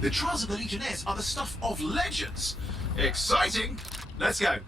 The trials of the Legionnaires are the stuff of legends. Exciting! Let's go.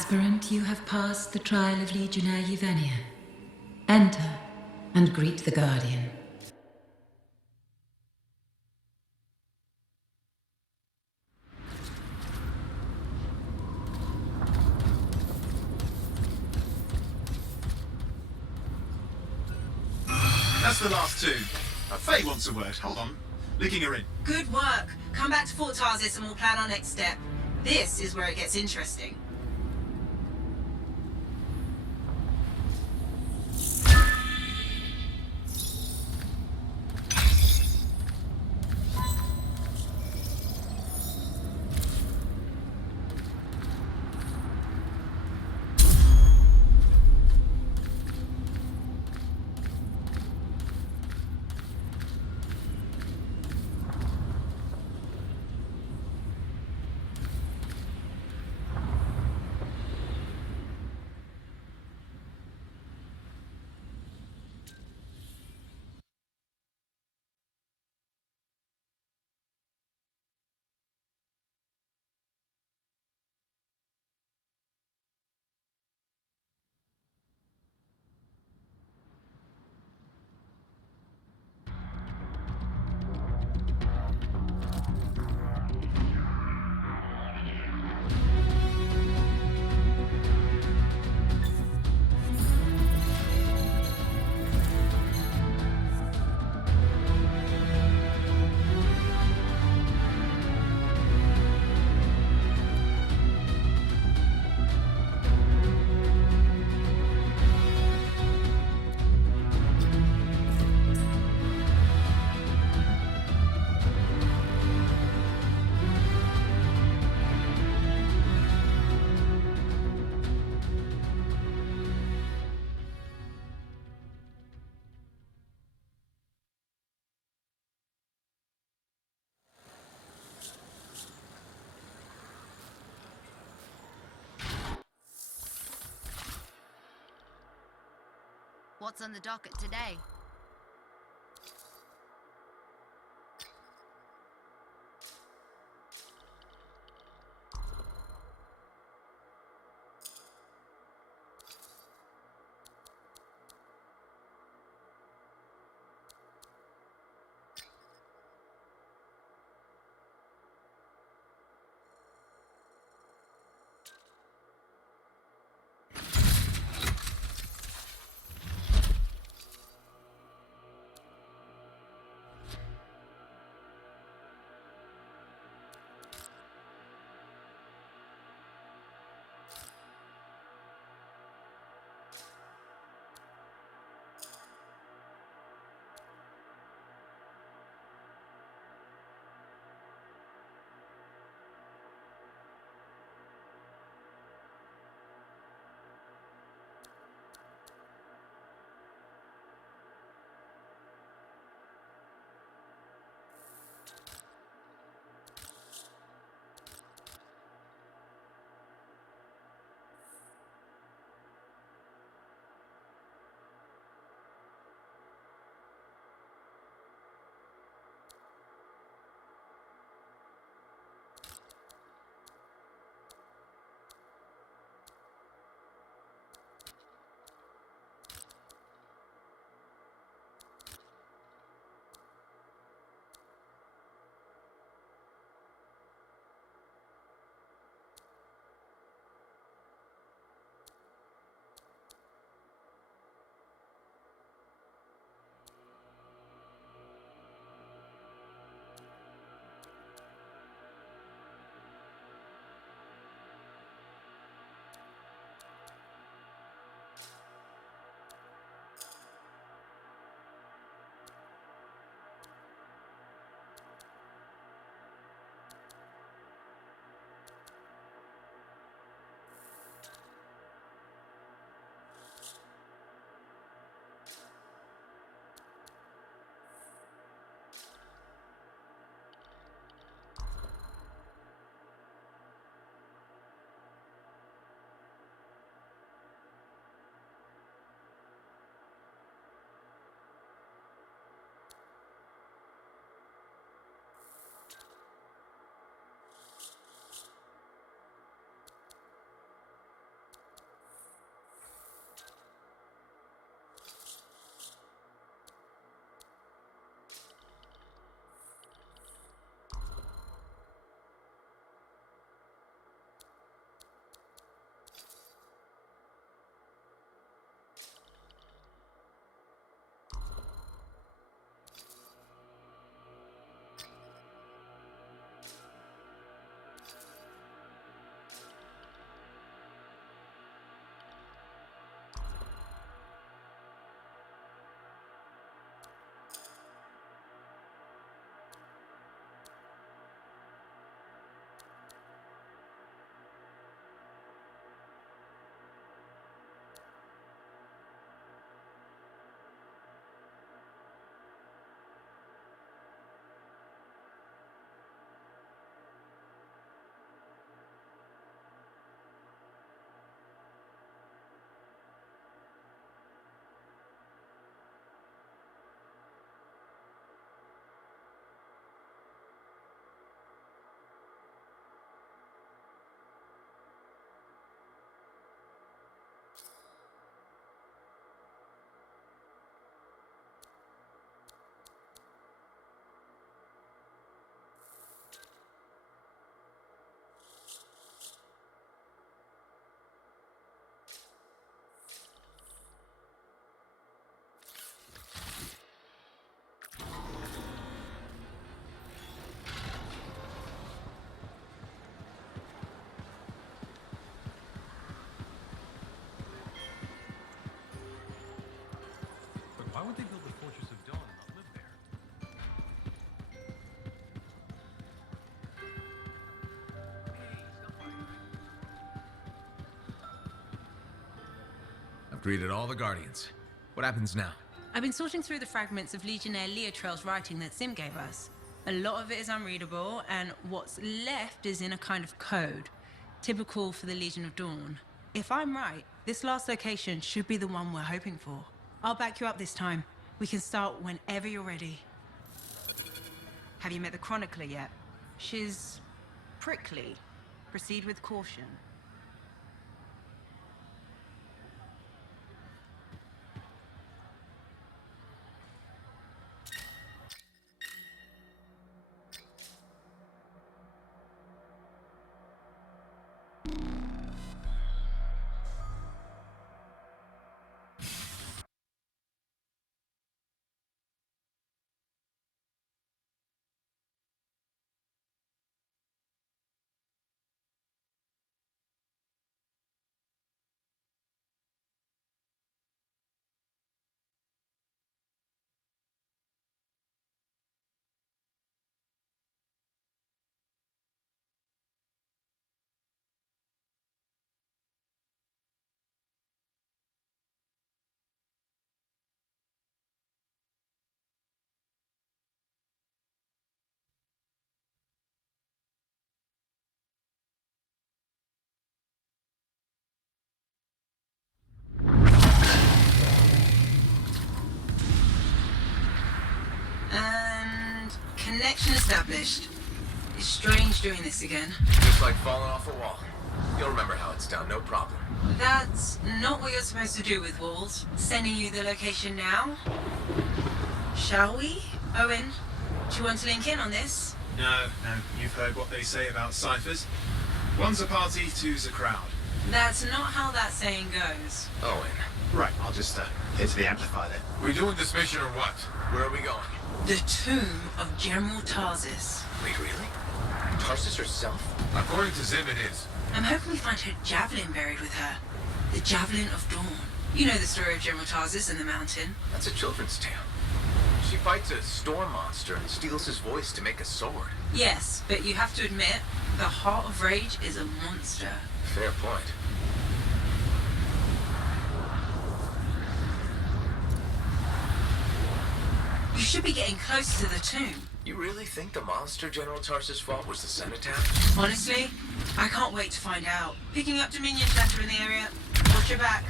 Aspirant, you have passed the trial of Legionnaire Yevenia. Enter and greet the Guardian. That's the last two. Faye wants a word. Hold on. Licking her in. Good work. Come back to Fort Tarsis and we'll plan our next step. This is where it gets interesting. What's on the docket today? would they build the Fortress of Dawn and not live there? I've greeted all the Guardians. What happens now? I've been sorting through the fragments of Legionnaire Leotrell's writing that Sim gave us. A lot of it is unreadable, and what's left is in a kind of code, typical for the Legion of Dawn. If I'm right, this last location should be the one we're hoping for. I'll back you up this time. We can start whenever you're ready. Have you met the Chronicler yet? She's prickly. Proceed with caution. And connection established. It's strange doing this again. Just like falling off a wall. You'll remember how it's done, no problem. That's not what you're supposed to do with walls. Sending you the location now. Shall we? Owen, do you want to link in on this? No, you've heard what they say about ciphers. One's a party, two's a crowd. That's not how that saying goes. Owen. Right, I'll just hit the amplify then. We doing this mission or what? Where are we going? The tomb of General Tarsis. Wait, really? Tarsis herself? According to Zim, it is. I'm hoping we find her javelin buried with her. The Javelin of Dawn. You know the story of General Tarsis and the mountain. That's a children's tale. She fights a storm monster and steals his voice to make a sword. Yes, but you have to admit, the Heart of Rage is a monster. Fair point. You should be getting closer to the tomb. You really think the monster General Tarsis fought was the cenotaph? Honestly, I can't wait to find out. Picking up Dominion chatter in the area. Watch your back.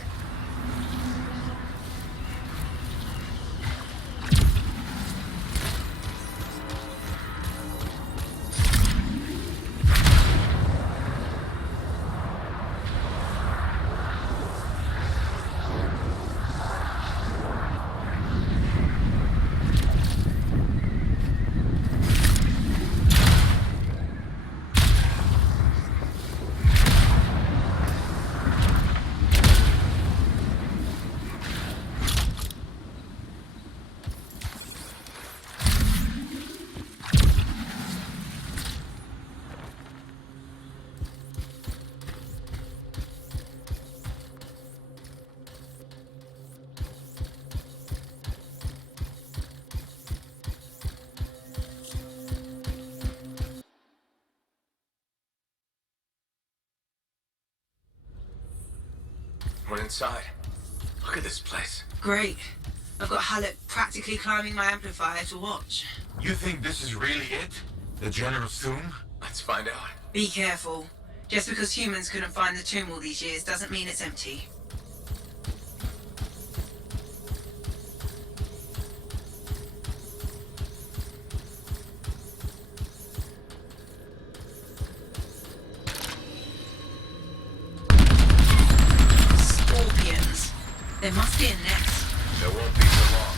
We're inside. Look at this place. Great. I've got Halleck practically climbing my amplifier to watch. You think this is really it? The General's tomb? Let's find out. Be careful. Just because humans couldn't find the tomb all these years doesn't mean it's empty. Scorpions. There must be a nest. There won't be for long.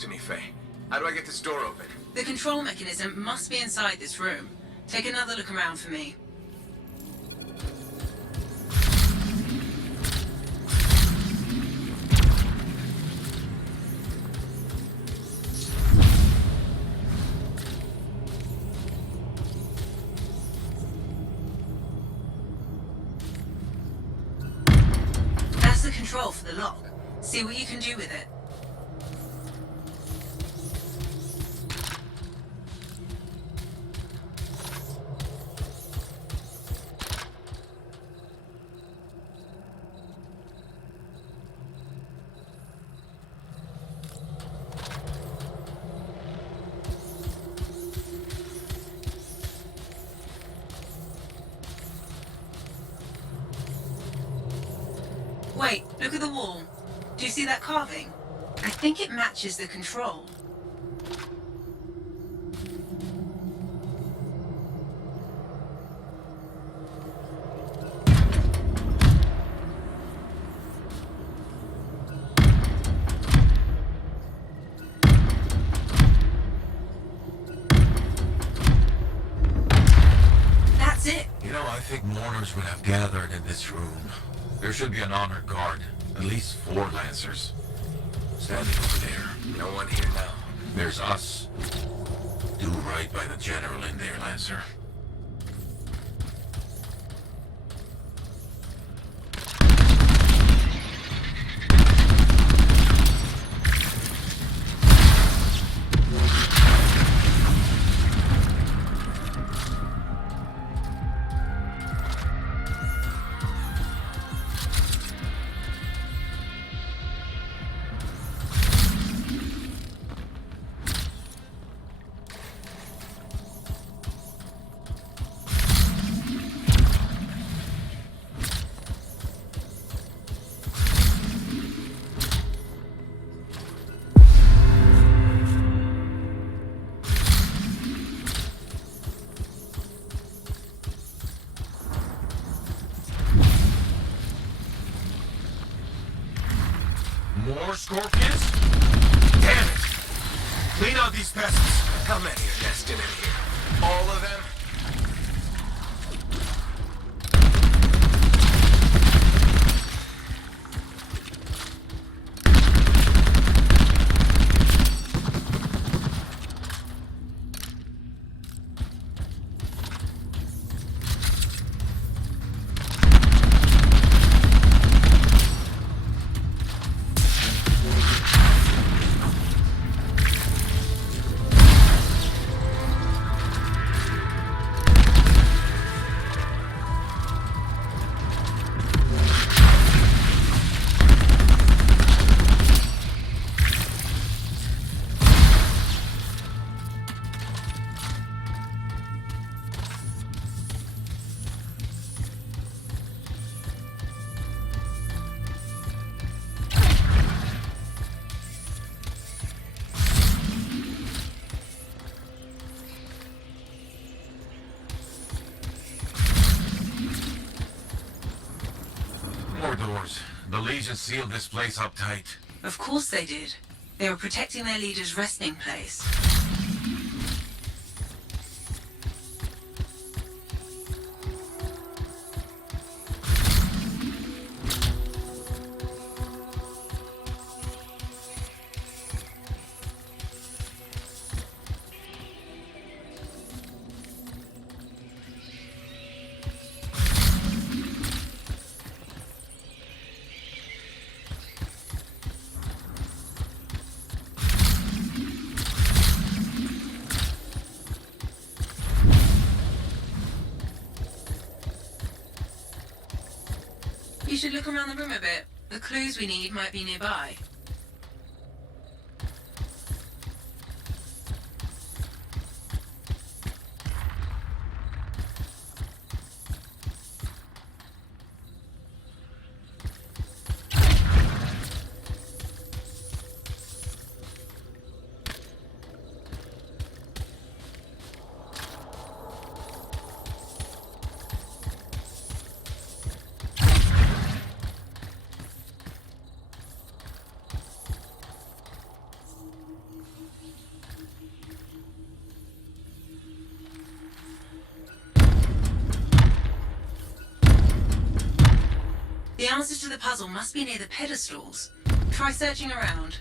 to me, Faye. How do I get this door open? The control mechanism must be inside this room. Take another look around for me. That's the control for the lock. See what you can do with it. Wait, look at the wall. Do you see that carving? I think it matches the control. That's it. You know, I think mourners would have gathered in this room. There should be an honored guard. At least 4 Lancers. Standing over there. No one here now. There's us. Do right by the General in there, Lancer. More scorpions? Damn it! Clean out these pests! How many are nested in here? All of them? More doors. The Legion sealed this place up tight. Of course they did. They were protecting their leader's resting place. You should look around the room a bit. The clues we need might be nearby. The answers to the puzzle must be near the pedestals. Try searching around.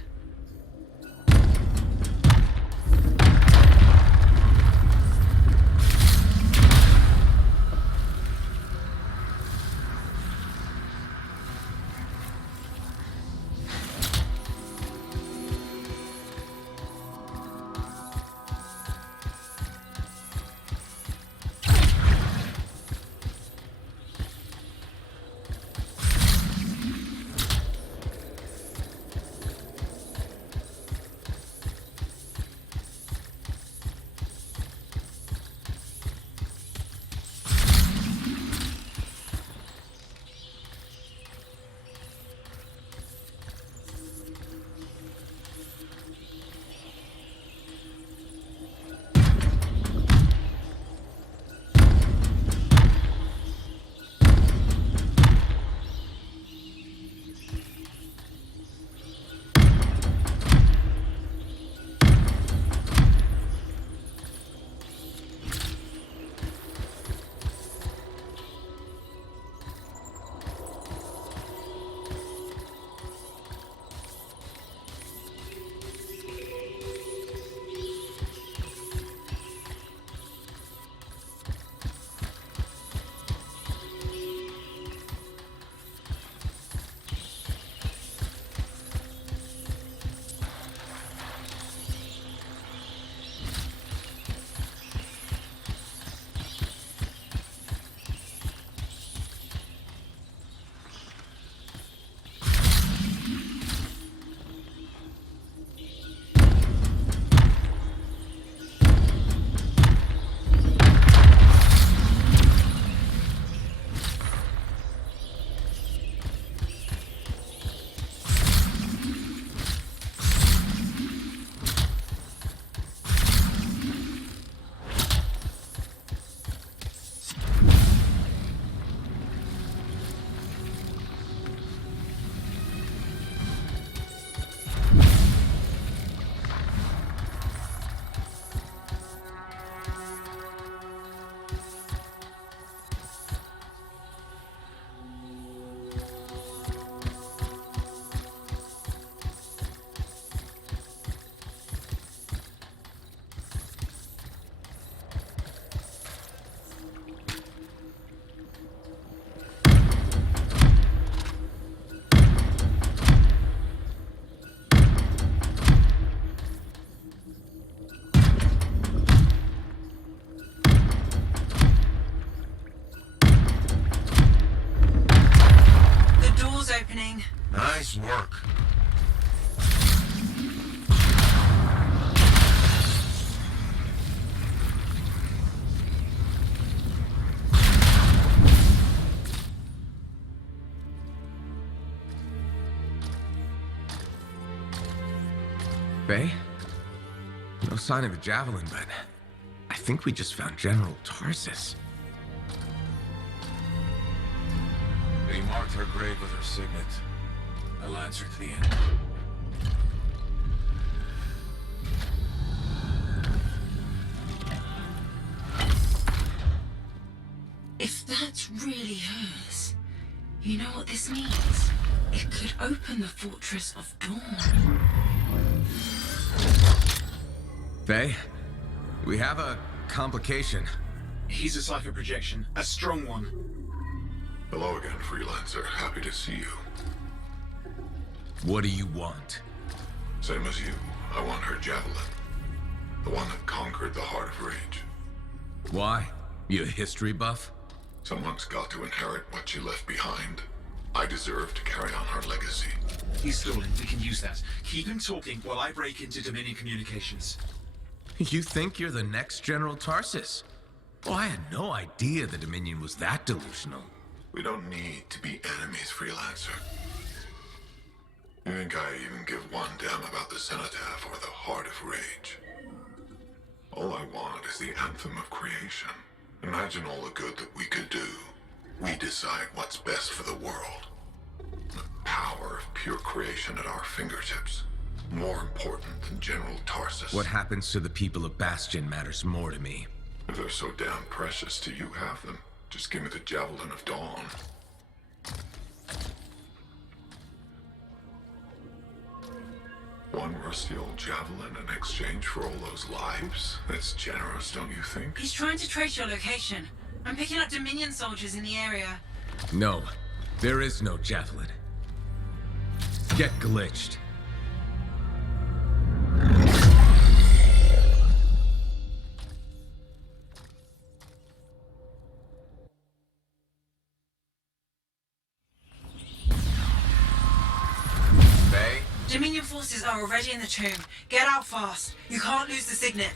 Opening. Nice work. Faye? No sign of the Javelin, but I think we just found General Tarsus. They marked her grave with her signet. I'll answer to the end. If that's really hers, you know what this means? It could open the Fortress of Dawn. Faye, we have a complication. He's a cipher projection, a strong one. Hello again, Freelancer. Happy to see you. What do you want? Same as you. I want her Javelin. The one that conquered the Heart of Rage. Why? You a history buff? Someone's got to inherit what she left behind. I deserve to carry on her legacy. He's stalling. We can use that. Keep him talking while I break into Dominion communications. You think you're the next General Tarsus? Oh, I had no idea the Dominion was that delusional. We don't need to be enemies, Freelancer. You think I even give one damn about the Cenotaph or the Heart of Rage? All I want is the Anthem of creation. Imagine all the good that we could do. We decide what's best for the world. The power of pure creation at our fingertips. More important than General Tarsus. What happens to the people of Bastion matters more to me. If they're so damn precious to you have them, just give me the Javelin of Dawn. One rusty old Javelin in exchange for all those lives? That's generous, don't you think? He's trying to trace your location. I'm picking up Dominion soldiers in the area. No, there is no Javelin. Get glitched. Faye? Dominion forces are already in the tomb. Get out fast. You can't lose the signet.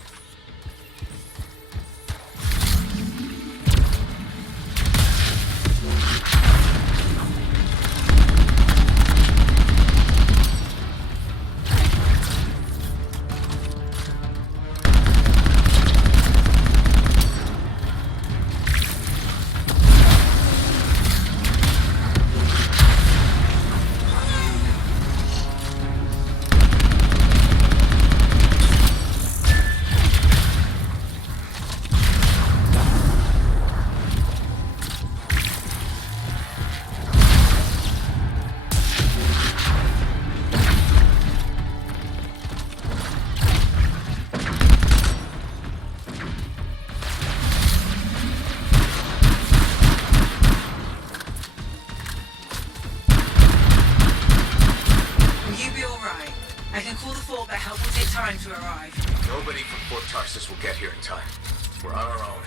To arrive. Nobody from Fort Tarsus will get here in time. We're on our own.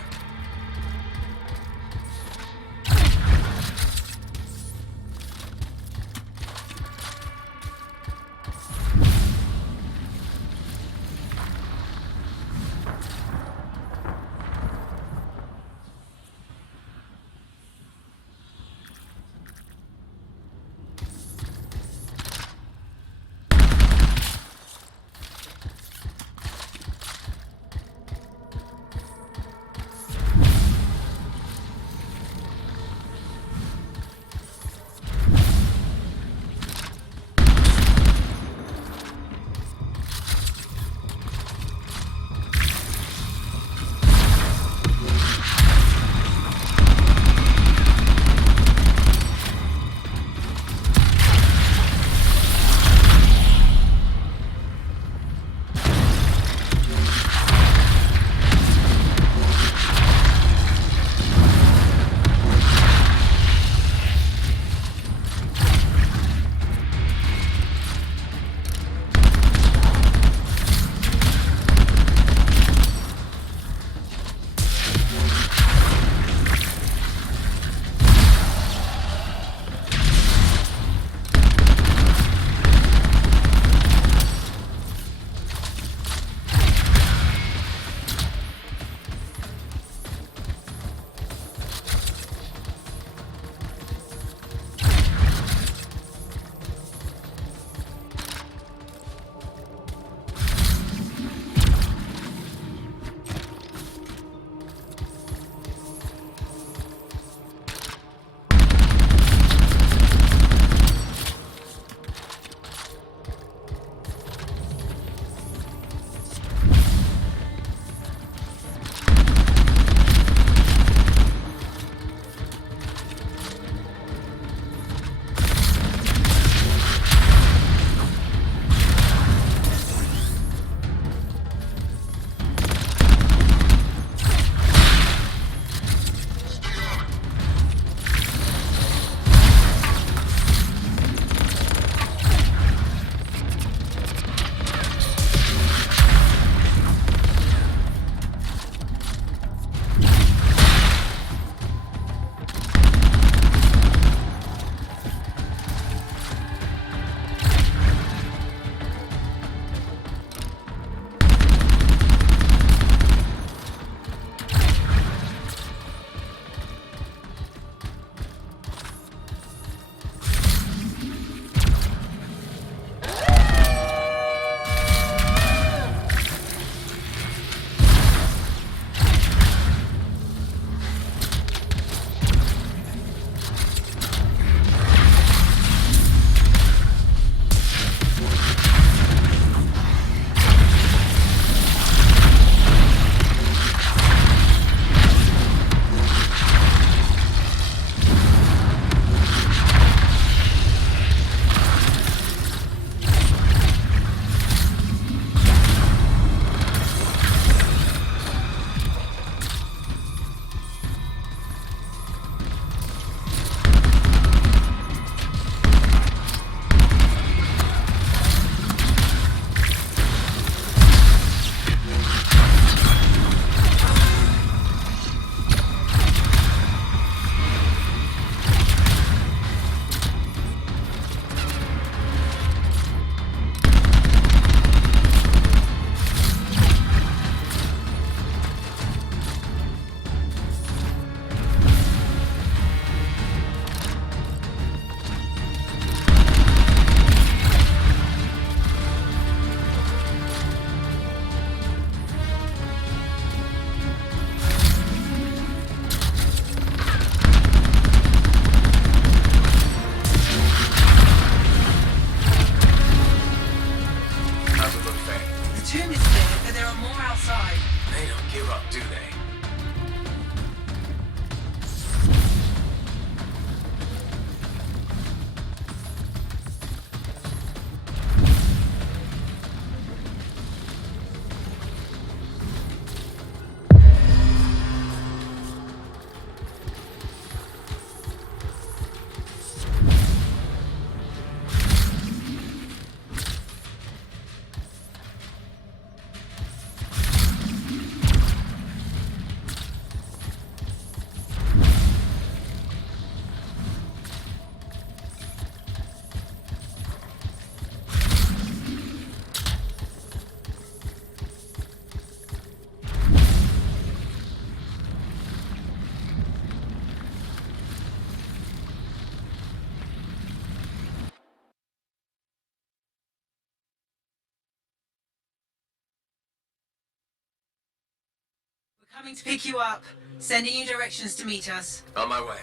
Coming to pick you up. Sending you directions to meet us. On my way.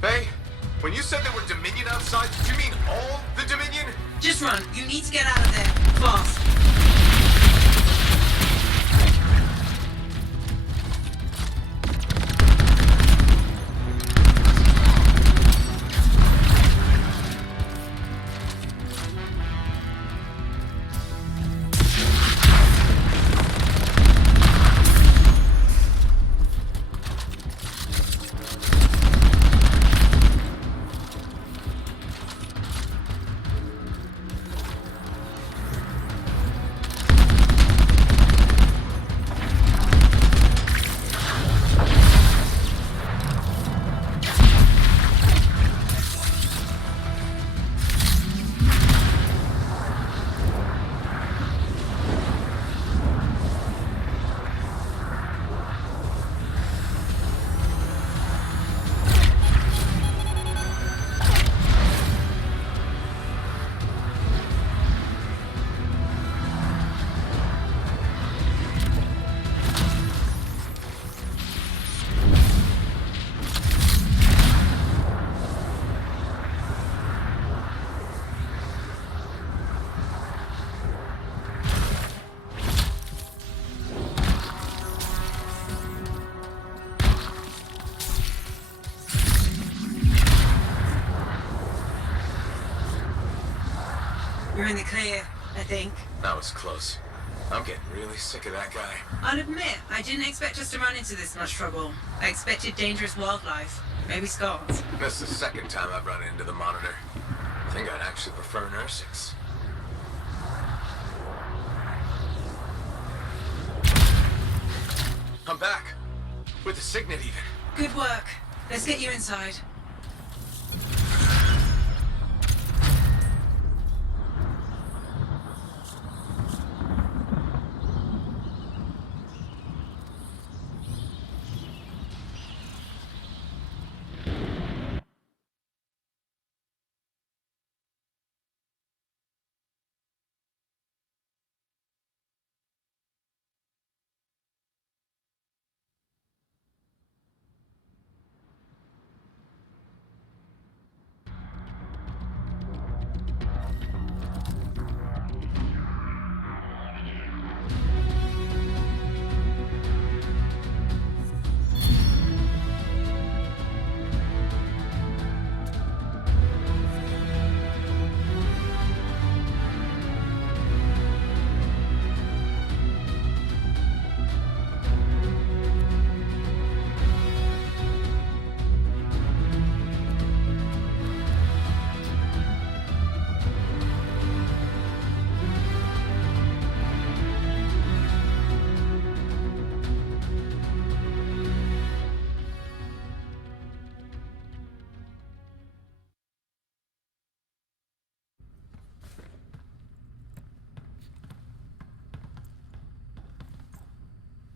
Hey, when you said there were Dominion outside, did you mean all the Dominion? Just run. You need to get out of there. Fast. You're in the clear, I think. That was close. I'm getting really sick of that guy. I'll admit, I didn't expect us to run into this much trouble. I expected dangerous wildlife. Maybe Scots. That's the second time I've run into the Monitor. I think I'd actually prefer nursings. I'm back. With the Signet even. Good work. Let's get you inside.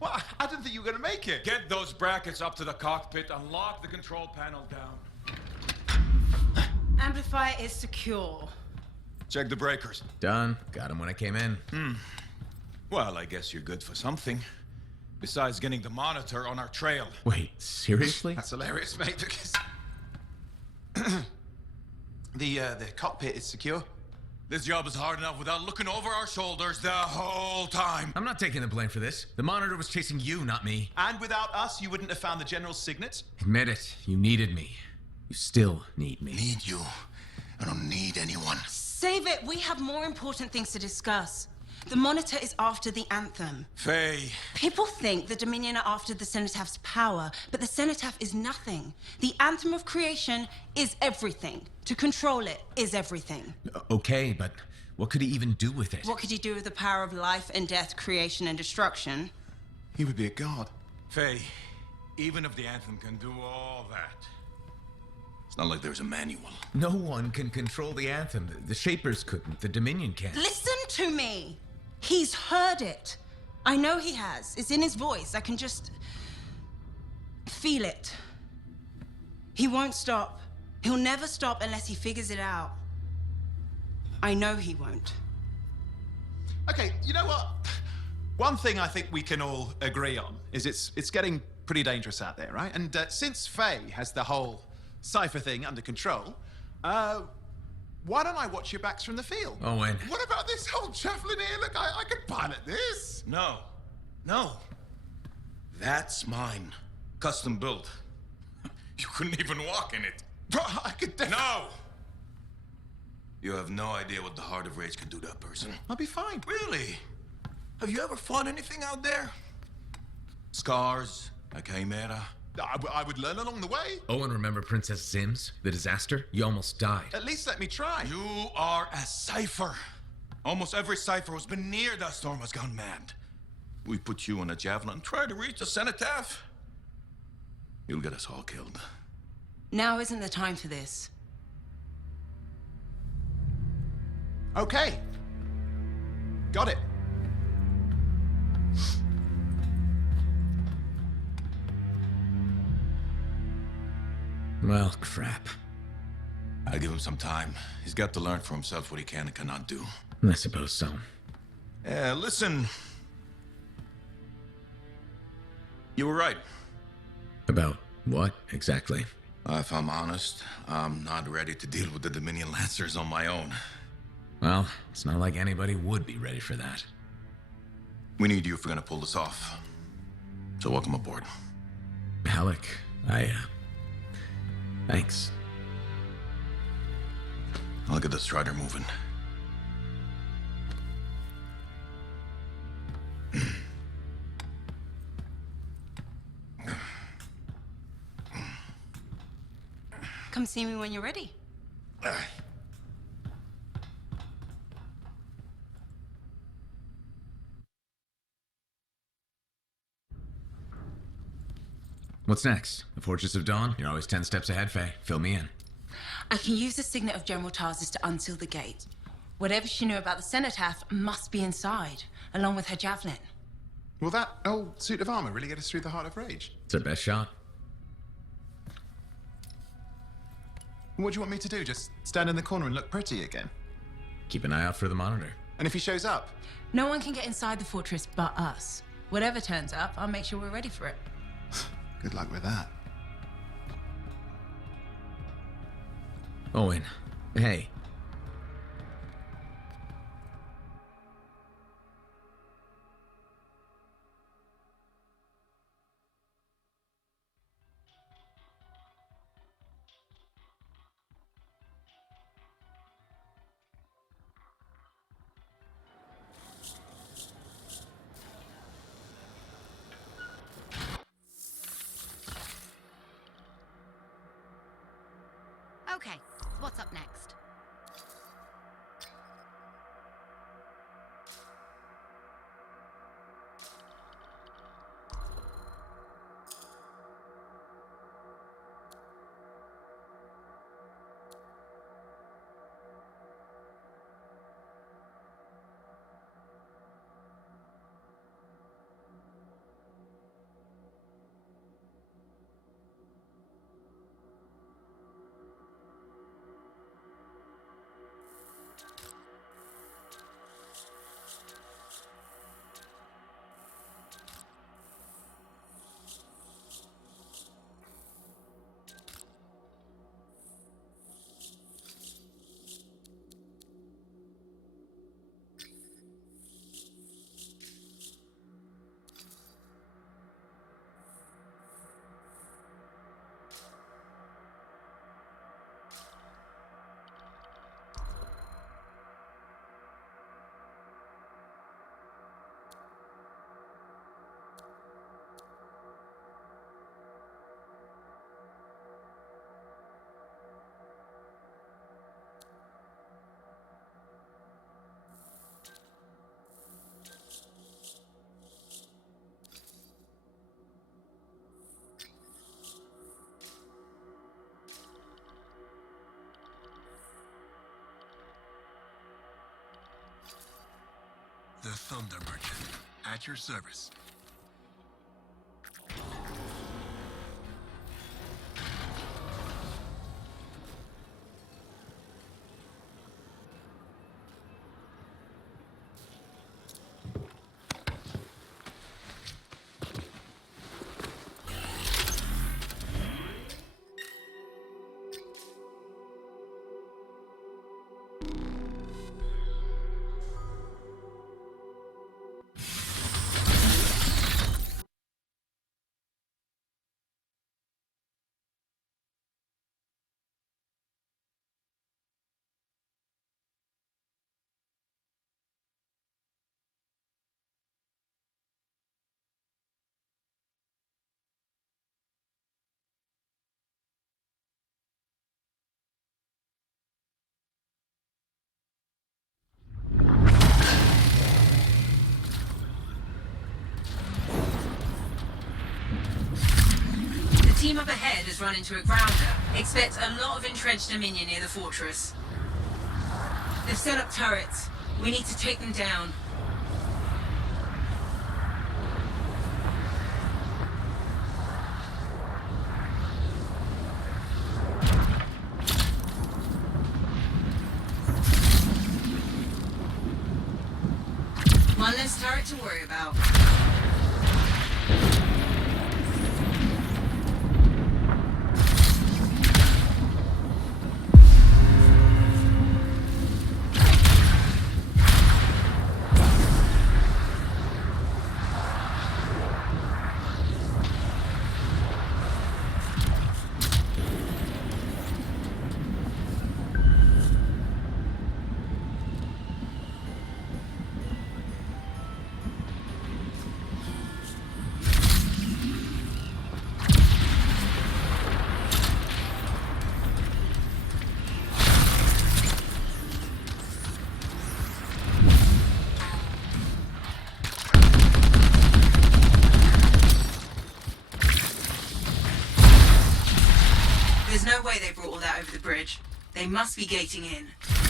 Well, I didn't think you were going to make it. Get those brackets up to the cockpit and lock the control panel down. Amplifier is secure. Check the breakers. Done. Got him when I came in. Well, I guess you're good for something. Besides getting the Monitor on our trail. Wait, seriously? That's hilarious, mate, because... the cockpit is secure. This job is hard enough without looking over our shoulders the whole time. I'm not taking the blame for this. The Monitor was chasing you, not me. And without us, you wouldn't have found the General's signet? Admit it. You needed me. You still need me. Need you. I don't need anyone. Save it. We have more important things to discuss. The Monitor is after the Anthem. Faye. People think the Dominion are after the Cenotaph power, but the Cenotaph is nothing. The Anthem of creation is everything. To control it is everything. Okay, but what could he even do with it? What could he do with the power of life and death, creation and destruction? He would be a god. Faye, even if the Anthem can do all that, It's not like there's a manual. No one can control the Anthem. The Shapers couldn't. The Dominion can't. Listen to me. He's heard it. I know he has. It's in his voice. I can just feel it. He won't stop. He'll never stop unless he figures it out. I know he won't. Okay, you know what? One thing I think we can all agree on is it's getting pretty dangerous out there, right? And since Faye has the whole cipher thing under control, why don't I watch your backs from the field? Owen. What about this whole Javelin here? Look, I could pilot this. No. No. That's mine. Custom built. You couldn't even walk in it. Bro, I could No! You have no idea what the Heart of Rage can do to a person. I'll be fine. Really? Have you ever fought anything out there? Scars? A chimera? I would learn along the way. Owen, remember Princess Sims? The disaster? You almost died. At least let me try. You are a cipher. Almost every cipher who's been near that storm has gone mad. We put you on a javelin and try to reach the cenotaph. You'll get us all killed. Now isn't the time for this. Okay. Got it. Well, crap. I'll give him some time. He's got to learn for himself what he can and cannot do. I suppose so. Listen. You were right. About what, exactly? If I'm honest, I'm not ready to deal with the Dominion Lancers on my own. Well, it's not like anybody would be ready for that. We need you if we're gonna pull this off. So welcome aboard. Alec, thanks. I'll get the Strider moving. Come see me when you're ready. What's next? The Fortress of Dawn? You're always 10 steps ahead, Faye. Fill me in. I can use the signet of General Tarsus to unseal the gate. Whatever she knew about the cenotaph must be inside, along with her javelin. Will that old suit of armor really get us through the Heart of Rage? It's our best shot. What do you want me to do? Just stand in the corner and look pretty again? Keep an eye out for the monitor. And if he shows up? No one can get inside the fortress but us. Whatever turns up, I'll make sure we're ready for it. Good luck with that. Owen, hey. Okay, what's up next? The Thunder Merchant, at your service. team up ahead has run into a grounder. Expect a lot of entrenched Dominion near the fortress. They've set up turrets. We need to take them down. One less turret to worry about. There's no way they brought all that over the bridge. They must be gating in.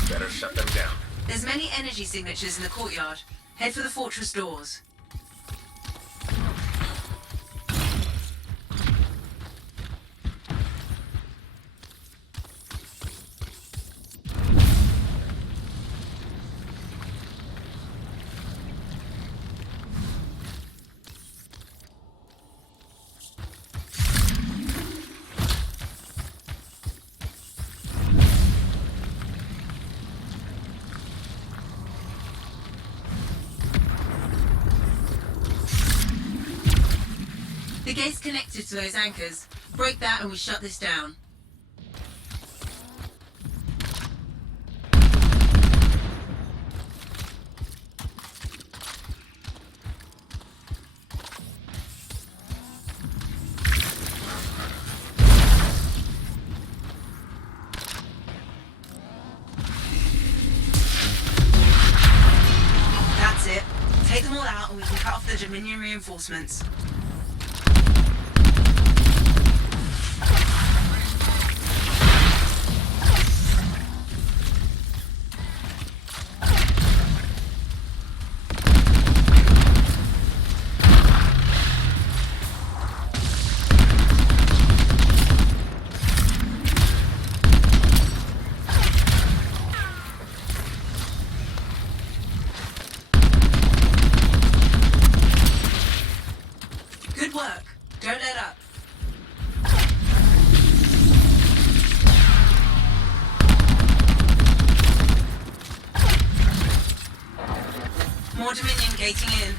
Better shut them down. There's many energy signatures in the courtyard. Head for the fortress doors. The gate's connected to those anchors. Break that and we shut this down. That's it. Take them all out and we can cut off the Dominion reinforcements. Good work. Don't let up. More Dominion gating in.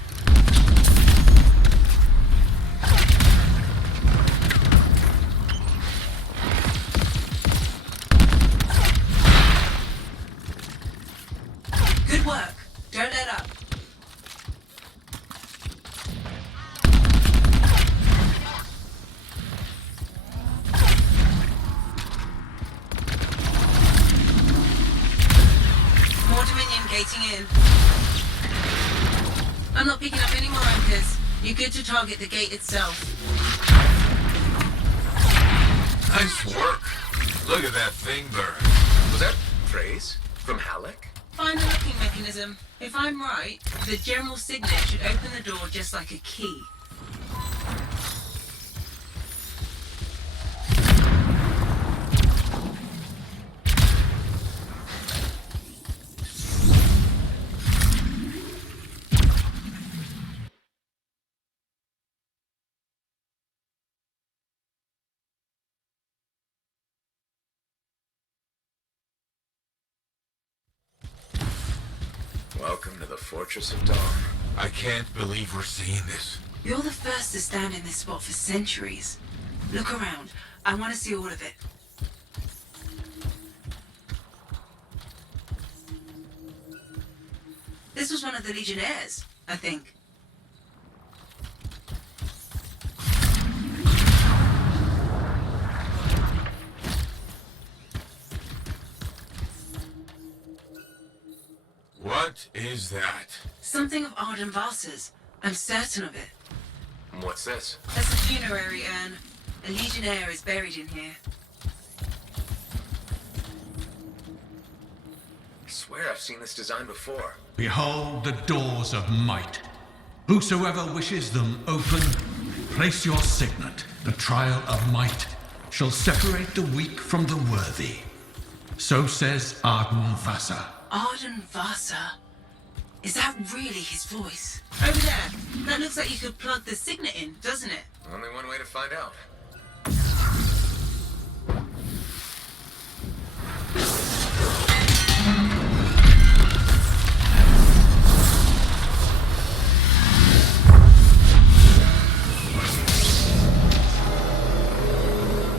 Good work. Don't let up. More Dominion gating in. I'm not picking up any more anchors. You're good to target the gate itself. Nice work. Look at that thing burn. Was that praise from Halleck? Find the locking mechanism. If I'm right, the general signet should open the door just like a key. Welcome to the Fortress of Dawn. I can't believe we're seeing this. You're the first to stand in this spot for centuries. Look around. I want to see all of it. This was one of the Legionnaires, I think. What is that? Something of Arden Vasa's. I'm certain of it. What's this? That's a funerary urn. A Legionnaire is buried in here. I swear I've seen this design before. Behold the doors of might. Whosoever wishes them open, place your signet. The trial of might shall separate the weak from the worthy. So says Arden Vasa. Arden Vasa. Is that really his voice? Over there. That looks like you could plug the signet in, doesn't it? Only one way to find out.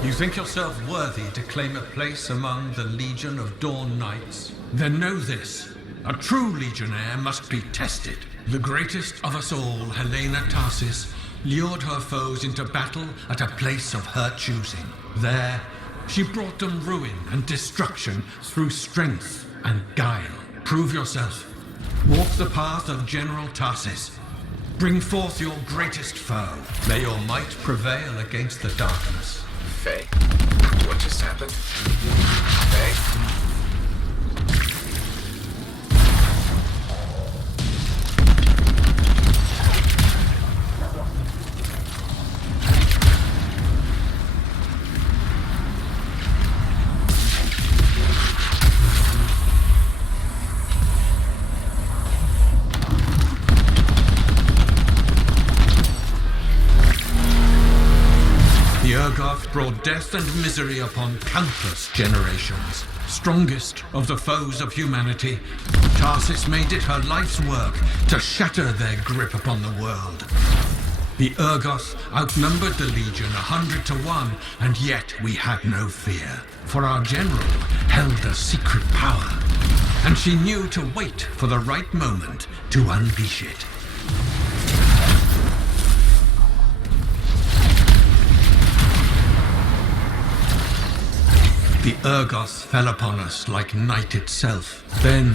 You think yourself worthy to claim a place among the Legion of Dawn Knights? Then know this. A true Legionnaire must be tested. The greatest of us all, Helena Tarsis, lured her foes into battle at a place of her choosing. There, she brought them ruin and destruction through strength and guile. Prove yourself. Walk the path of General Tarsis. Bring forth your greatest foe. May your might prevail against the darkness. Faye? What just happened? Faye? The Urgoth brought death and misery upon countless generations. Strongest of the foes of humanity, Tarsis made it her life's work to shatter their grip upon the world. The Urgoth outnumbered the Legion 100 to 1, and yet we had no fear. For our general held a secret power, and she knew to wait for the right moment to unleash it. The Urgoth fell upon us like night itself. Then,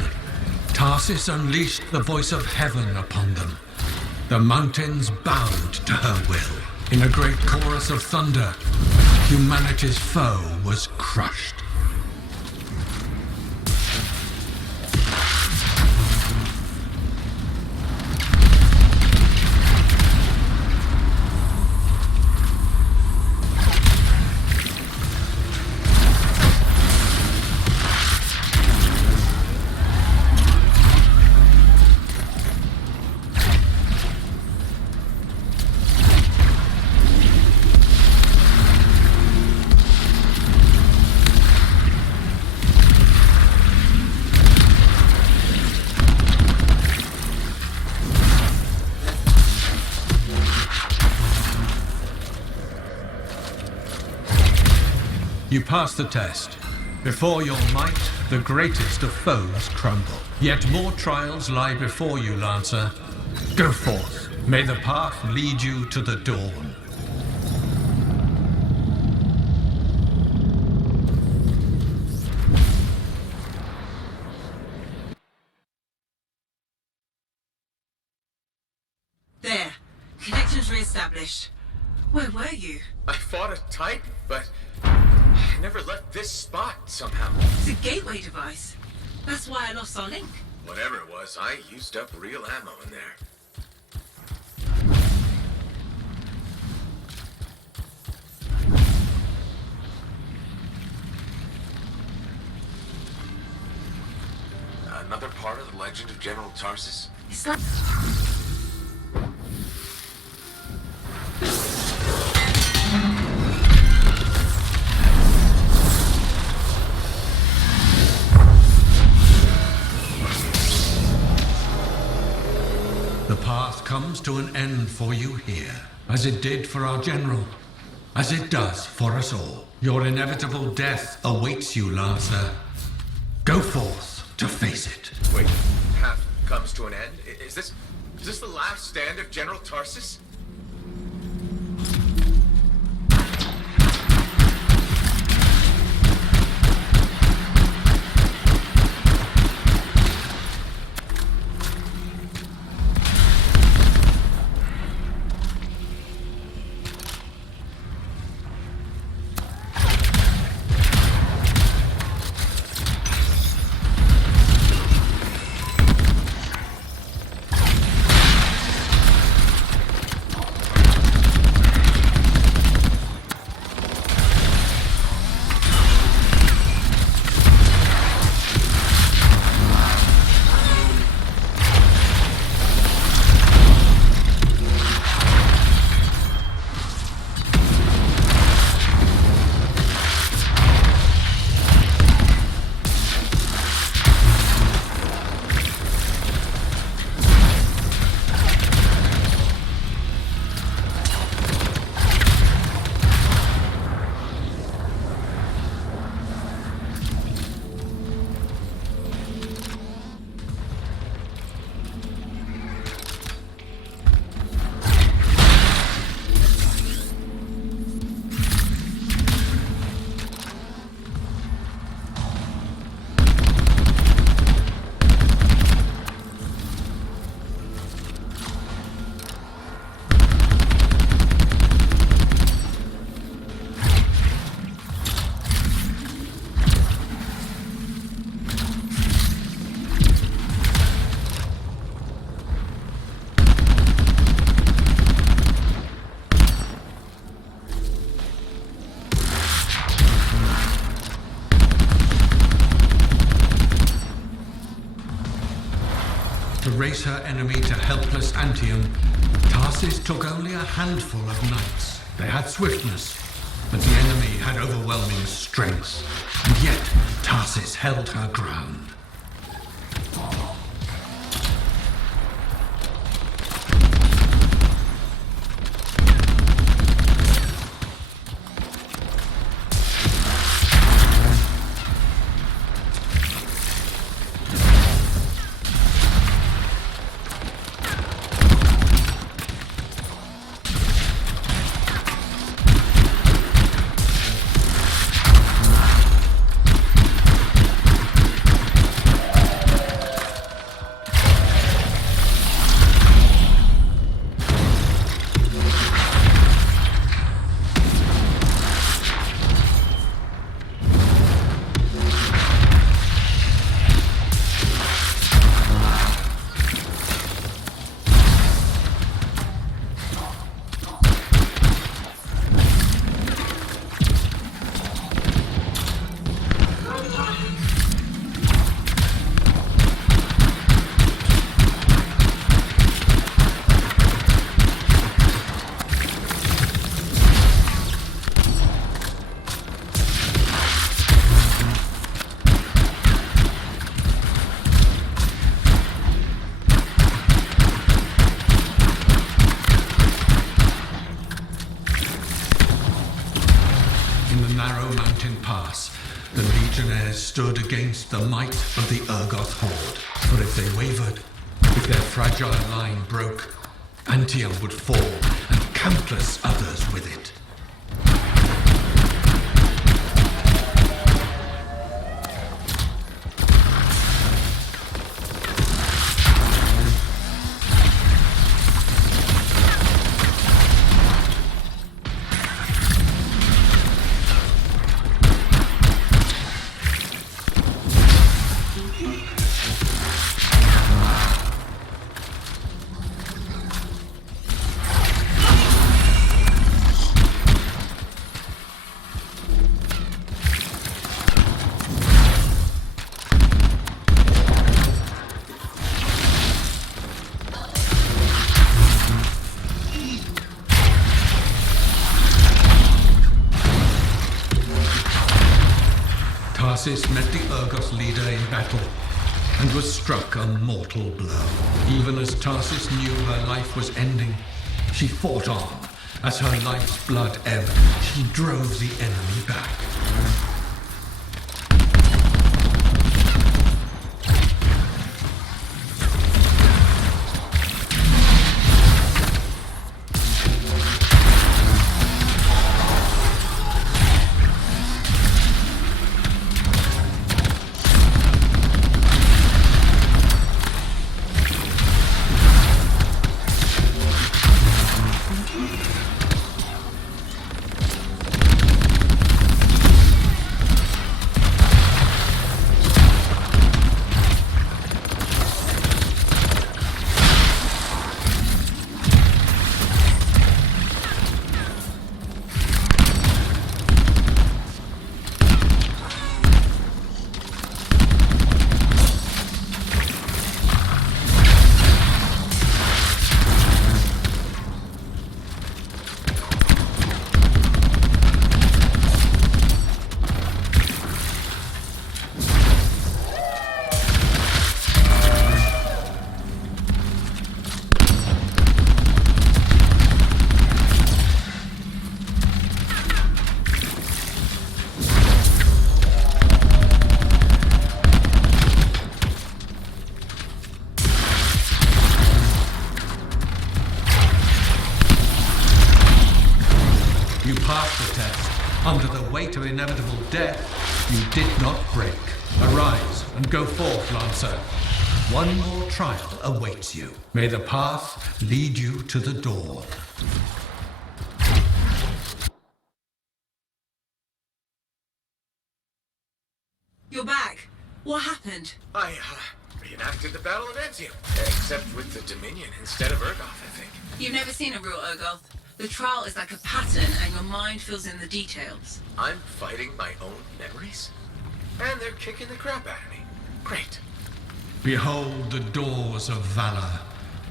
Tarsis unleashed the voice of heaven upon them. The mountains bowed to her will. In a great chorus of thunder, humanity's foe was crushed. You pass the test. Before your might, the greatest of foes crumble. Yet more trials lie before you, Lancer. Go forth. May the path lead you to the dawn. There. Connections re-established. Where were you? I fought a Titan, but I never left this spot somehow. It's a gateway device. That's why I lost our link. Whatever it was, I used up real ammo in there. Another part of the legend of General Tarsis? It's like... The path comes to an end for you here, as it did for our general, as it does for us all. Your inevitable death awaits you, Lancer. Go forth to face it. Wait, path comes to an end? Is this the last stand of General Tarsis? raise her enemy to helpless Anthem, Tarsis took only a handful of knights. They had swiftness, but the enemy had overwhelming strength. And yet, Tarsis held her ground. The Legionnaires stood against the might of the Urgoth horde. For if they wavered, if their fragile line broke, Anthem would fall, and countless others with it. Tarsis met the Urgoth leader in battle and was struck a mortal blow. Even as Tarsis knew her life was ending, she fought on. As her life's blood ebbed, she drove the enemy back. You passed the test. Under the weight of inevitable death, you did not break. Arise and go forth, Lancer. One more trial awaits you. May the path lead you to the door. You're back. What happened? I reenacted the Battle of Anthem, except with the Dominion instead of Urgoth, I think. You've never seen a real Urgoth. The trial is like a pattern, and your mind fills in the details. I'm fighting my own memories? And they're kicking the crap out of me. Great. Behold the doors of valor.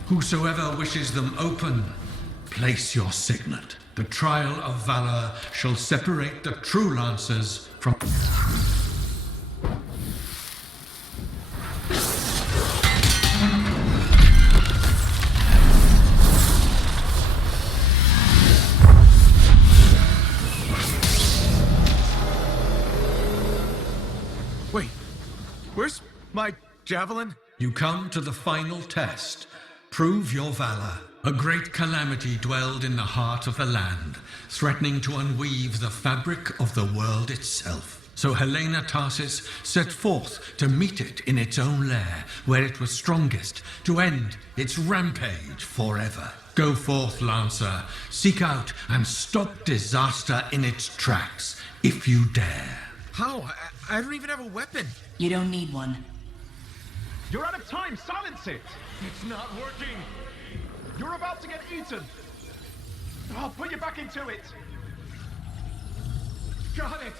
Whosoever wishes them open, place your signet. The trial of valor shall separate the true lancers from... Wait, where's my javelin? You come to the final test. Prove your valor. A great calamity dwelled in the heart of the land, threatening to unweave the fabric of the world itself. So Helena Tarsis set forth to meet it in its own lair, where it was strongest, to end its rampage forever. Go forth, Lancer. Seek out and stop disaster in its tracks, if you dare. How? I don't even have a weapon. You don't need one. You're out of time! Silence it! It's not working! You're about to get eaten! I'll put you back into it! Got it!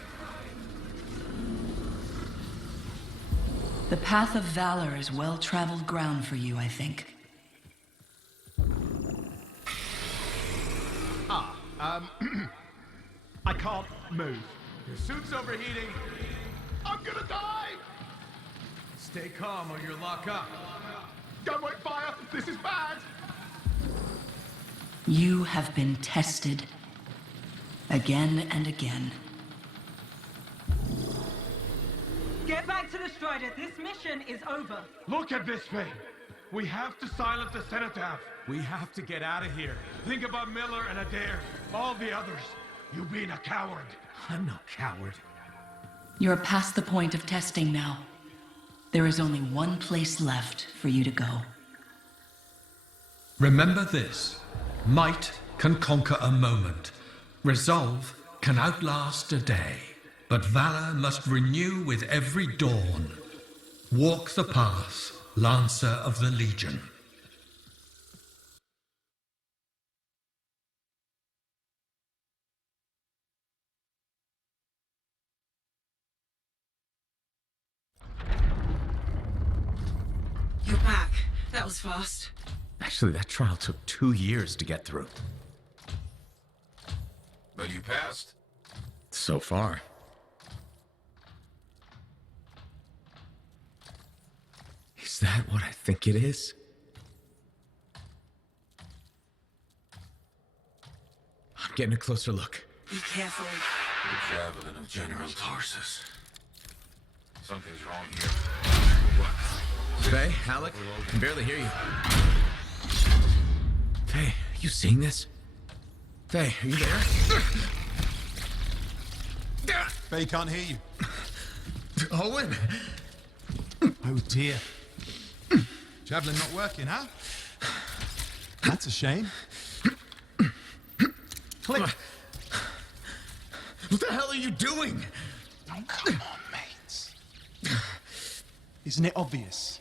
The path of valor is well-traveled ground for you, I think. I can't move. Your suit's overheating. I'm gonna die! Stay calm or you'll lock up. Don't wait fire! This is bad! You have been tested. Again and again. Get back to the Strider. This mission is over. Look at this thing! We have to silence the cenotaph. We have to get out of here. Think about Miller and Adair. All the others. You being a coward. I'm no coward. You're past the point of testing now. There is only one place left for you to go. Remember this. Might can conquer a moment. Resolve can outlast a day. But valor must renew with every dawn. Walk the path, Lancer of the Legion. You're back. That was fast. Actually, that trial took 2 years to get through. But you passed. So far. Is that what I think it is? I'm getting a closer look. Be careful. The Javelin of General Tarsus. Something's wrong here. Faye, Alec, I can barely hear you. Faye, you seeing this? Faye, are you there? Faye can't hear you. Owen! Oh dear. Javelin not working, huh? That's a shame. Click. What the hell are you doing? Oh, come on, mates. Isn't it obvious?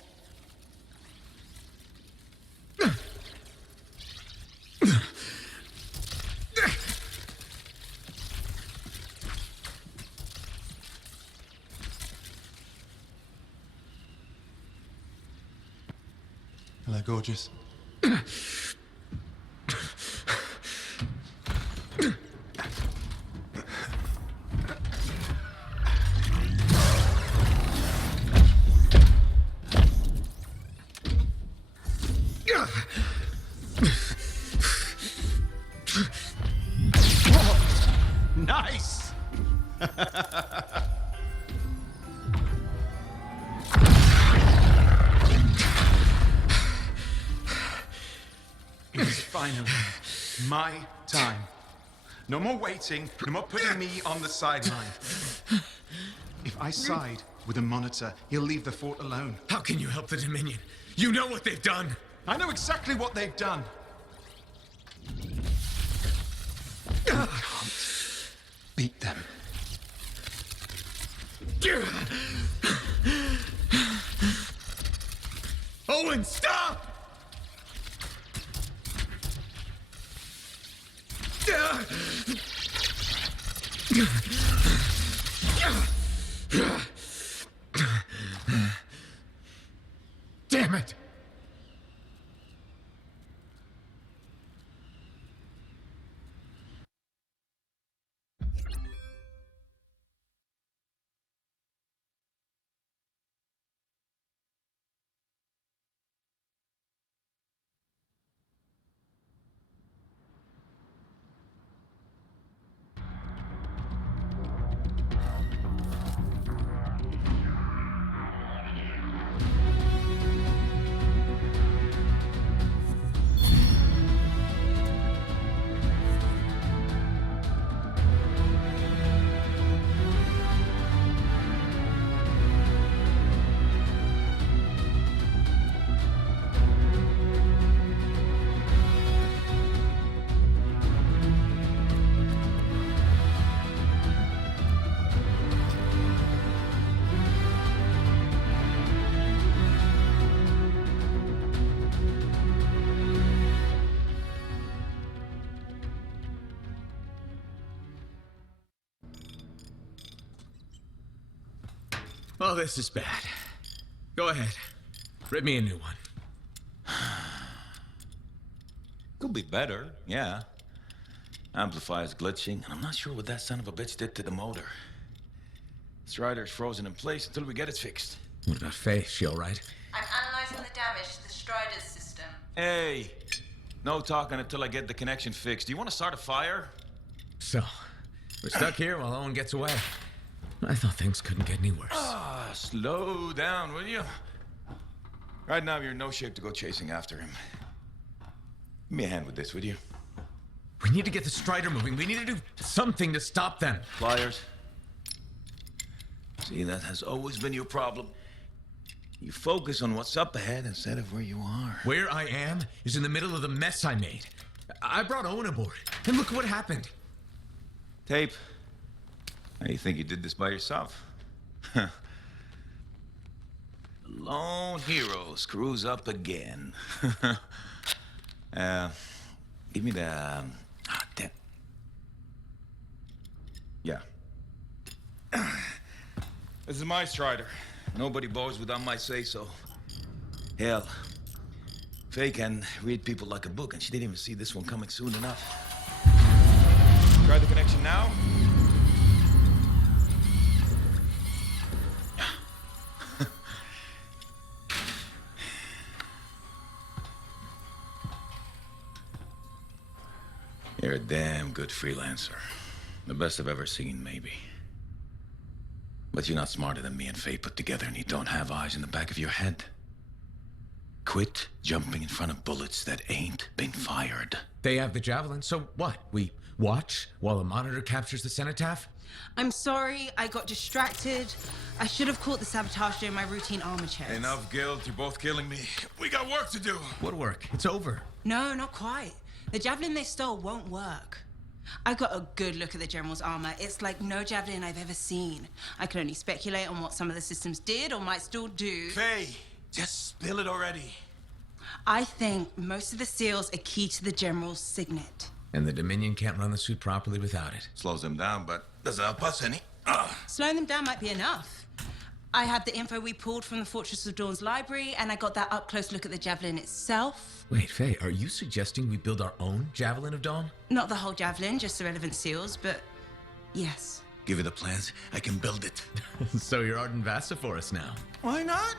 Hello, gorgeous. Nice! It's finally my time. No more waiting, no more putting me on the sideline. If I side with the Monitor, he'll leave the fort alone. How can you help the Dominion? You know what they've done! I know exactly what they've done. You can't beat them. Owen, stop! Oh, this is bad. Go ahead. Rip me a new one. Could be better, yeah. Amplifier's glitching, and I'm not sure what that son of a bitch did to the motor. Strider's frozen in place until we get it fixed. What about Faye? She all right? I'm analyzing the damage to the Strider's system. Hey, no talking until I get the connection fixed. Do you want to start a fire? So, we're stuck here while Owen gets away. I thought things couldn't get any worse. Slow down, will you? Right now, you're in no shape to go chasing after him. Give me a hand with this, would you? We need to get the Strider moving. We need to do something to stop them. Pliers. See, that has always been your problem. You focus on what's up ahead instead of where you are. Where I am is in the middle of the mess I made. I brought Owen aboard, and look what happened. Tape. How do you think you did this by yourself? The lone hero screws up again. Give me the... damn. Yeah. This is my Strider. Nobody boards without my say-so. Hell, Faye can read people like a book, and she didn't even see this one coming soon enough. Try the connection now. You're a damn good freelancer. The best I've ever seen, maybe. But you're not smarter than me and Faye put together, and you don't have eyes in the back of your head. Quit jumping in front of bullets that ain't been fired. They have the Javelin, so what? We watch while a monitor captures the cenotaph? I'm sorry, I got distracted. I should have caught the sabotage during my routine armor checks. Enough guilt, you're both killing me. We got work to do. What work? It's over. No, not quite. The Javelin they stole won't work. I got a good look at the General's armor. It's like no Javelin I've ever seen. I can only speculate on what some of the systems did or might still do. Faye, just spill it already. I think most of the seals are key to the General's signet. And the Dominion can't run the suit properly without it. Slows them down, but doesn't help us any. Slowing them down might be enough. I had the info we pulled from the Fortress of Dawn's library, and I got that up-close look at the Javelin itself. Wait, Faye, are you suggesting we build our own Javelin of Dawn? Not the whole Javelin, just the relevant seals, but yes. Give it the plans, I can build it. So you're Arden Vassa for us now. Why not?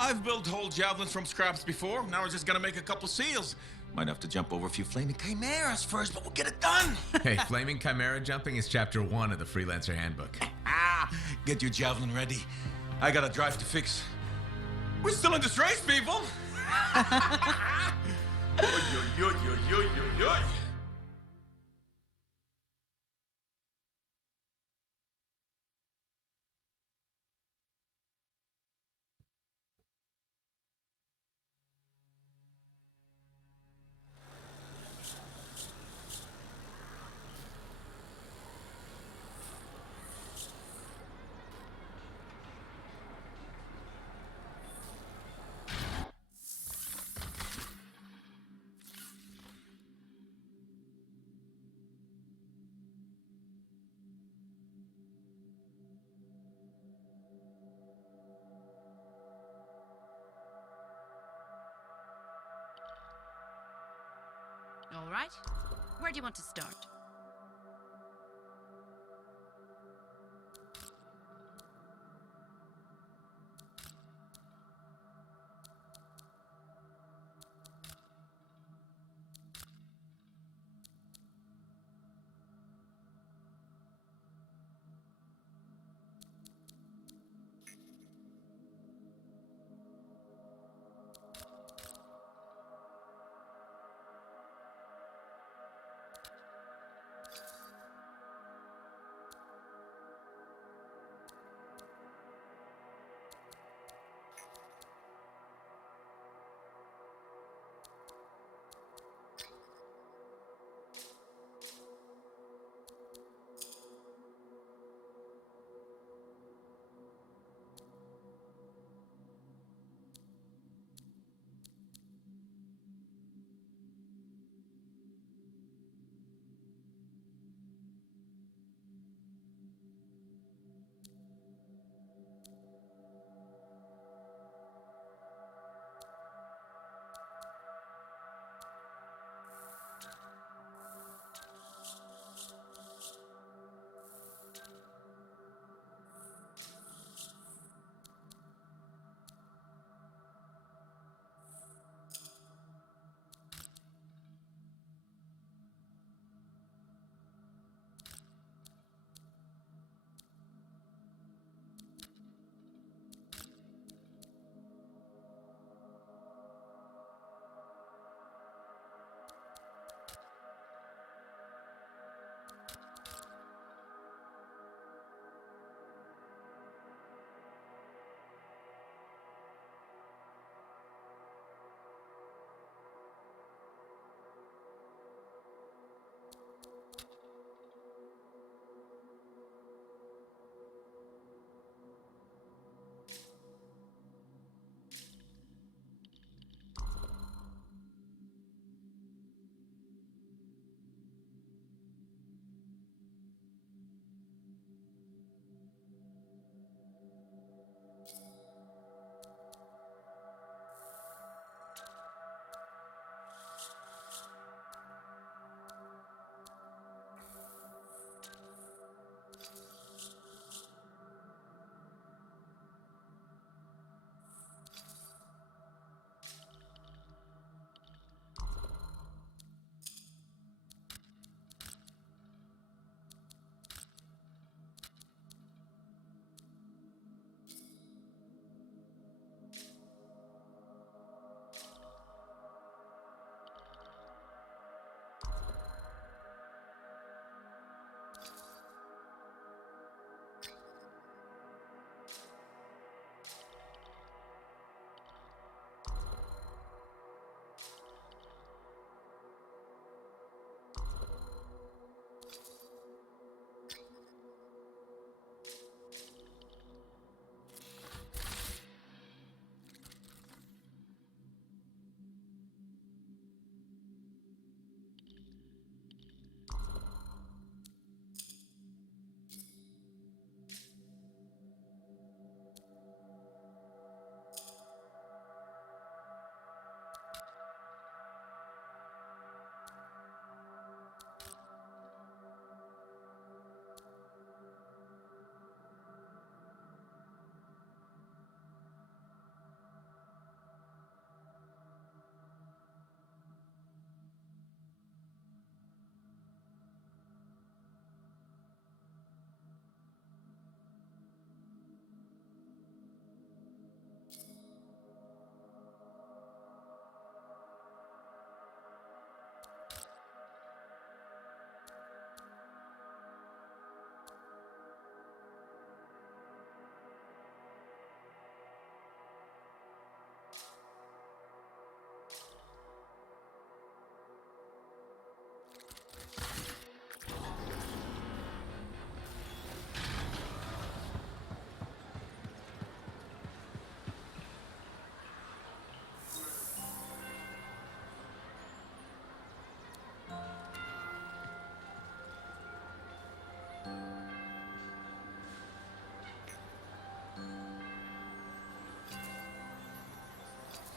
I've built whole Javelins from scraps before. Now we're just gonna make a couple seals. Might have to jump over a few flaming chimeras first, but we'll get it done. Hey, flaming chimera jumping is chapter 1 of the Freelancer Handbook. Get your Javelin ready. I got a drive to fix. We're still in this race, people. Oy, oy, oy, oy, oy, oy, oy. All right. Where do you want to start?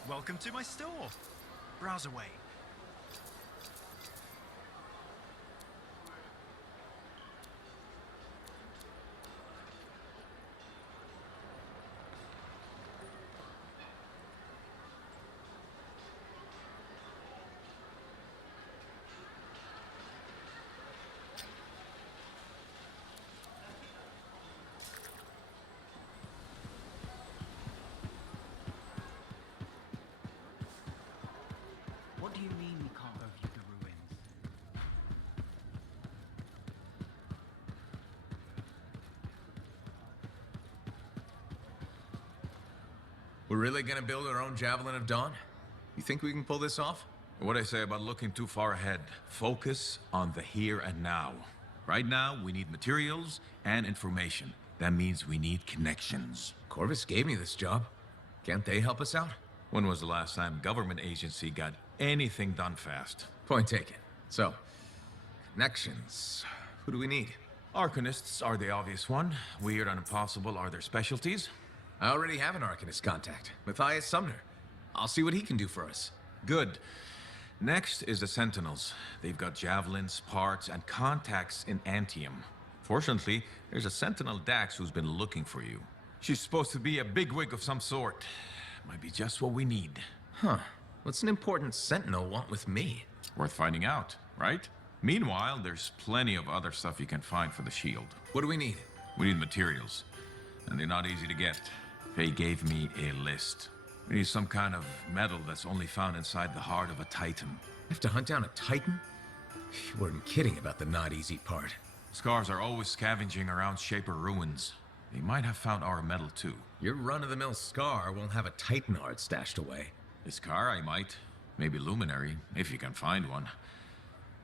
Welcome to my store. Browse away. What do you mean we can't overview the ruins? We're really gonna build our own Javelin of Dawn? You think we can pull this off? What I say about looking too far ahead. Focus on the here and now. Right now, we need materials and information. That means we need connections. Corvus gave me this job. Can't they help us out? When was the last time a government agency got anything done fast? Point taken. So, connections. Who do we need? Arcanists are the obvious one. Weird and impossible are their specialties. I already have an Arcanist contact, Matthias Sumner. I'll see what he can do for us. Good. Next is the Sentinels. They've got javelins, parts, and contacts in Anthem. Fortunately, there's a Sentinel Dax who's been looking for you. She's supposed to be a bigwig of some sort. Might be just what we need. Huh. What's an important Sentinel want with me? Worth finding out, right? Meanwhile, there's plenty of other stuff you can find for the shield. What do we need? We need materials, and they're not easy to get. Faye gave me a list. We need some kind of metal that's only found inside the heart of a Titan. Have to hunt down a Titan? You weren't kidding about the not easy part. Scars are always scavenging around Shaper ruins. They might have found our metal too. Your run-of-the-mill Scar won't have a Titan heart stashed away. The Scar I might. Maybe Luminary, if you can find one.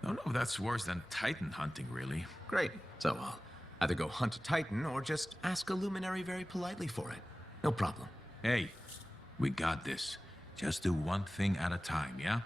Don't know if that's worse than Titan hunting, really. Great. So I'll either go hunt a Titan or just ask a Luminary very politely for it. No problem. Hey, we got this. Just do one thing at a time, yeah?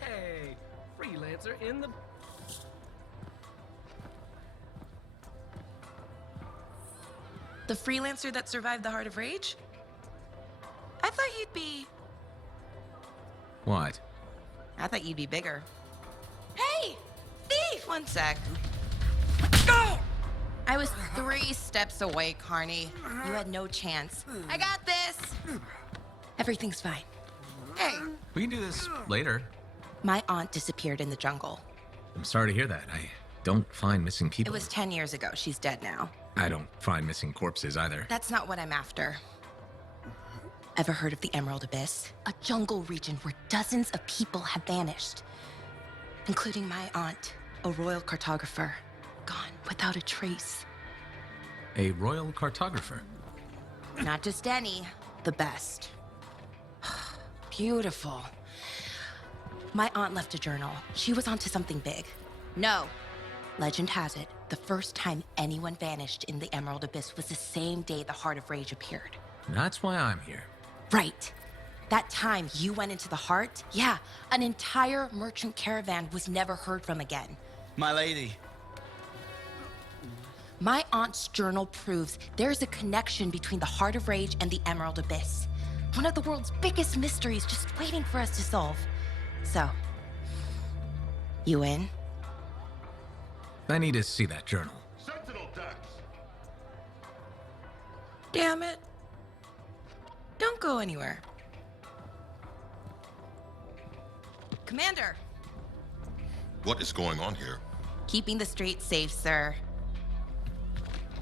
Hey, freelancer in the... The freelancer that survived the Heart of Rage? I thought you'd be... What? I thought you'd be bigger. Hey! Thief! One sec. I was 3 steps away, Carney. You had no chance. I got this! Everything's fine. Hey! We can do this later. My aunt disappeared in the jungle. I'm sorry to hear that. I don't find missing people. It was 10 years ago. She's dead now. I don't find missing corpses either. That's not what I'm after. Ever heard of the Emerald Abyss? A jungle region where dozens of people have vanished. Including my aunt, a royal cartographer. Gone without a trace. A royal cartographer? Not just any, the best. Beautiful. My aunt left a journal. She was onto something big. No. Legend has it, the first time anyone vanished in the Emerald Abyss was the same day the Heart of Rage appeared. That's why I'm here. Right. That time you went into the Heart, yeah, an entire merchant caravan was never heard from again. My lady. My aunt's journal proves there's a connection between the Heart of Rage and the Emerald Abyss. One of the world's biggest mysteries just waiting for us to solve. So, you in? I need to see that journal. Sentinel Dax! Damn it. Don't go anywhere. Commander! What is going on here? Keeping the streets safe, sir.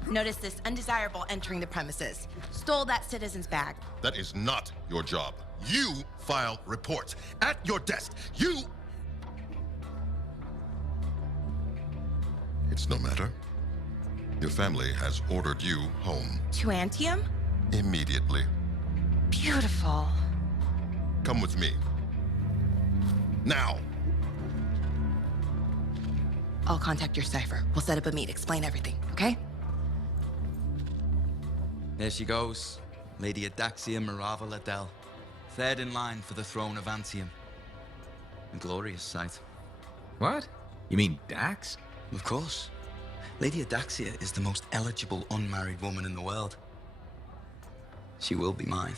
Notice this undesirable entering the premises. Stole that citizen's bag. That is not your job. You file reports. At your desk. You... It's no matter. Your family has ordered you home. To Anthem? Immediately. Beautiful. Come with me. Now! I'll contact your cipher. We'll set up a meet, explain everything, okay? There she goes. Lady Adaxia Mirava Ladell. Third in line for the throne of Anthem. A glorious sight. What? You mean Dax? Of course. Lady Adaxia is the most eligible unmarried woman in the world. She will be mine.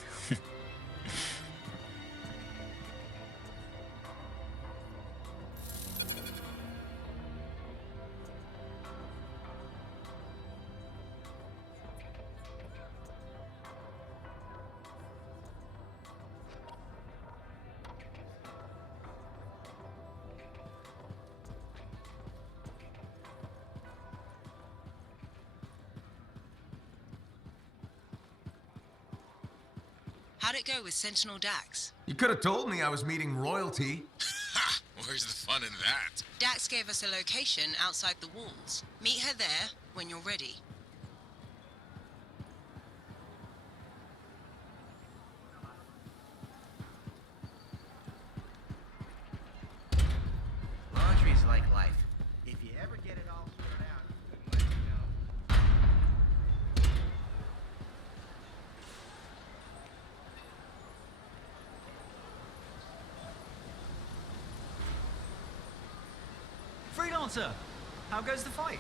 How'd it go with Sentinel Dax? You could have told me I was meeting royalty. Ha! Where's the fun in that? Dax gave us a location outside the walls. Meet her there when you're ready. Laundry's like life. If you ever get it all sorted out, let me know. Freelancer, how goes the fight?